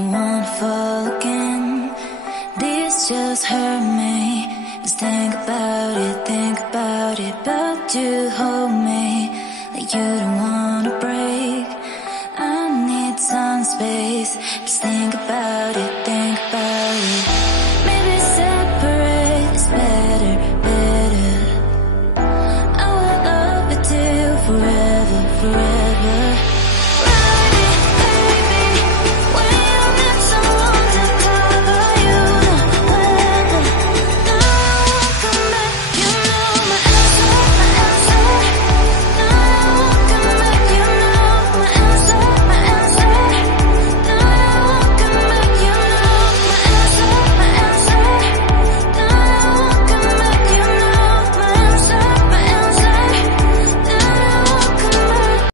don't wanna fall again. This just hurt me. Just think about it, but you hold me like you don't wanna break. I need some space, just think about it.